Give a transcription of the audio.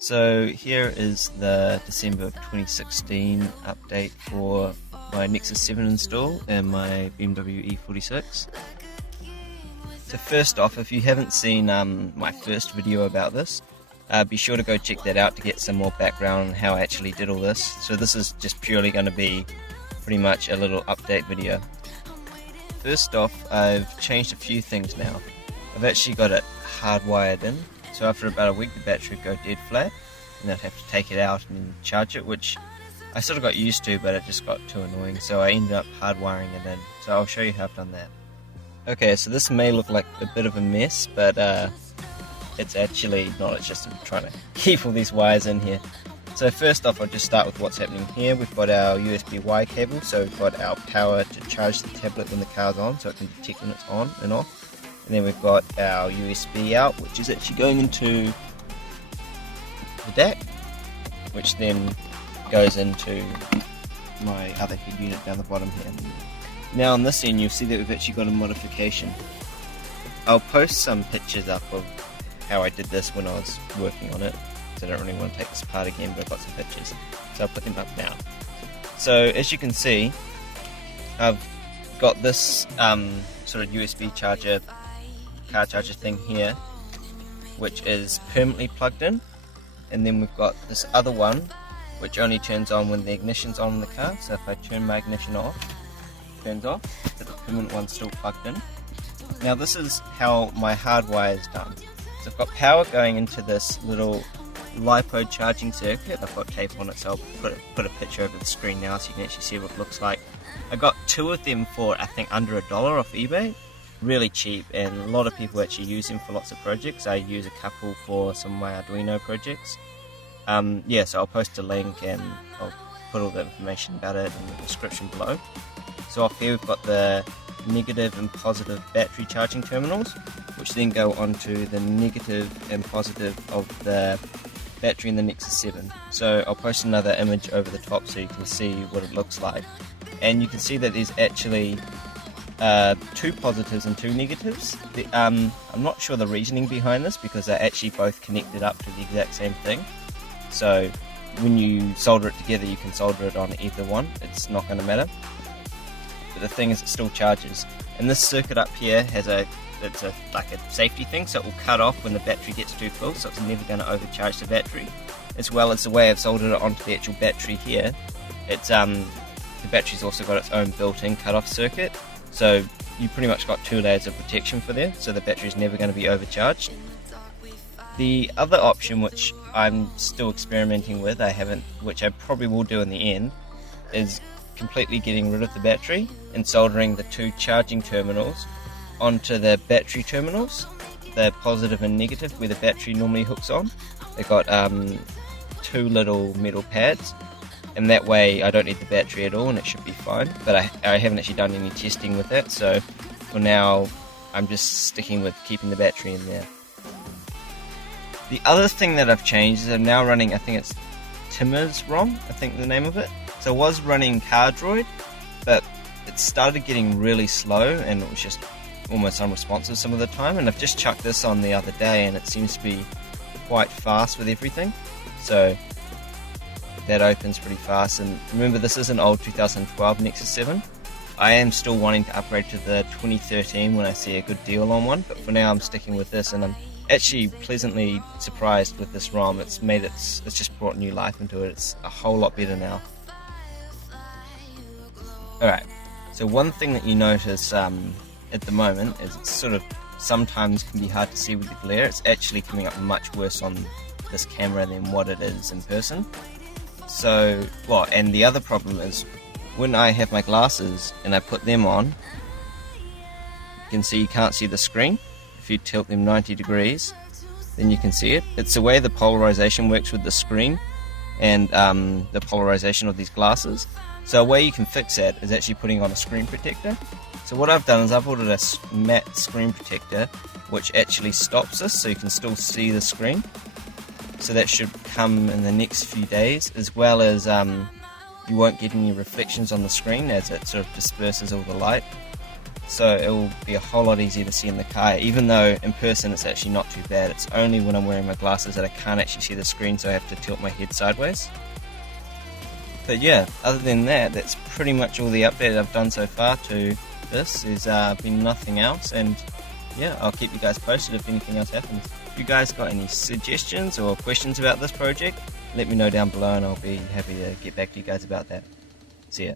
So here is the December 2016 update for my Nexus 7 install and my BMW E46. So first off, if you haven't seen my first video about this, be sure to go check that out to get some more background on how I actually did all this. So this is just purely going to be pretty much a little update video. First off, I've changed a few things now. I've actually got it hardwired in. So after about a week the battery would go dead flat and I'd have to take it out and charge it, which I sort of got used to, but it just got too annoying, so I ended up hardwiring it in. So I'll show you how I've done that. Okay, so this may look like a bit of a mess, but it's actually not. It's just I'm trying to keep all these wires in here. So first off, I'll just start with what's happening here. We've got our USB-Y cable, so we've got our power to charge the tablet when the car's on, so it can detect when it's on and off. And then we've got our USB out, which is actually going into the DAC, which then goes into my other head unit down the bottom here. Now on this end, you'll see that we've actually got a modification. I'll post some pictures up of how I did this when I was working on it, so I don't really want to take this apart again, but I've got some pictures, so I'll put them up now. So as you can see, I've got this sort of USB charger, car charger thing here, which is permanently plugged in, and then we've got this other one which only turns on when the ignition's on in the car. So if I turn my ignition off, it turns off, but the permanent one's still plugged in. Now this is how my hardwire is done. So I've got power going into this little LiPo charging circuit. I've got tape on it, so I'll put a picture over the screen now so you can actually see what it looks like. I got two of them for I think under $1 off eBay. Really cheap, and a lot of people actually use them for lots of projects. I use a couple for some of my Arduino projects. Yeah, so I'll post a link and I'll put all the information about it in the description below. So off here we've got the negative and positive battery charging terminals, which then go onto the negative and positive of the battery in the Nexus 7. So I'll post another image over the top so you can see what it looks like. And you can see that there's actually two positives and two negatives. I'm not sure the reasoning behind this because they're actually both connected up to the exact same thing. So when you solder it together, you can solder it on either one. It's not going to matter. But the thing is, it still charges. And this circuit up here has like a safety thing, so it will cut off when the battery gets too full, so it's never going to overcharge the battery. As well as the way I've soldered it onto the actual battery here, it's the battery's also got its own built-in cut-off circuit. So you pretty much got two layers of protection for there, so the battery's never going to be overcharged. The other option, which I'm still experimenting with, which I probably will do in the end, is completely getting rid of the battery and soldering the two charging terminals onto the battery terminals, the positive and negative where the battery normally hooks on. They've got two little metal pads, and that way I don't need the battery at all and it should be fine. But I haven't actually done any testing with that, so for now I'm just sticking with keeping the battery in there. The other thing that I've changed is I'm now running, I think it's Timmer's ROM, I think the name of it. So I was running CarDroid, but it started getting really slow and it was just almost unresponsive some of the time, and I've just chucked this on the other day and it seems to be quite fast with everything. So that opens pretty fast. And remember, this is an old 2012 Nexus 7. I am still wanting to upgrade to the 2013 when I see a good deal on one, but for now I'm sticking with this, and I'm actually pleasantly surprised with this ROM. It's just brought new life into it. It's a whole lot better now. Alright, so one thing that you notice at the moment is it's sort of sometimes can be hard to see with the glare. It's actually coming up much worse on this camera than what it is in person. So, and the other problem is when I have my glasses and I put them on, you can see you can't see the screen. If you tilt them 90 degrees, then you can see it. It's the way the polarization works with the screen and the polarization of these glasses. So a way you can fix that is actually putting on a screen protector. So what I've done is I've ordered a matte screen protector which actually stops this so you can still see the screen. So that should come in the next few days, as well as you won't get any reflections on the screen as it sort of disperses all the light. so it will be a whole lot easier to see in the car, even though in person it's actually not too bad. It's only when I'm wearing my glasses that I can't actually see the screen, so I have to tilt my head sideways. But yeah, other than that, that's pretty much all the update I've done so far to this. There's been nothing else, and yeah, I'll keep you guys posted if anything else happens. If you guys got any suggestions or questions about this project, let me know down below and I'll be happy to get back to you guys about that. See ya.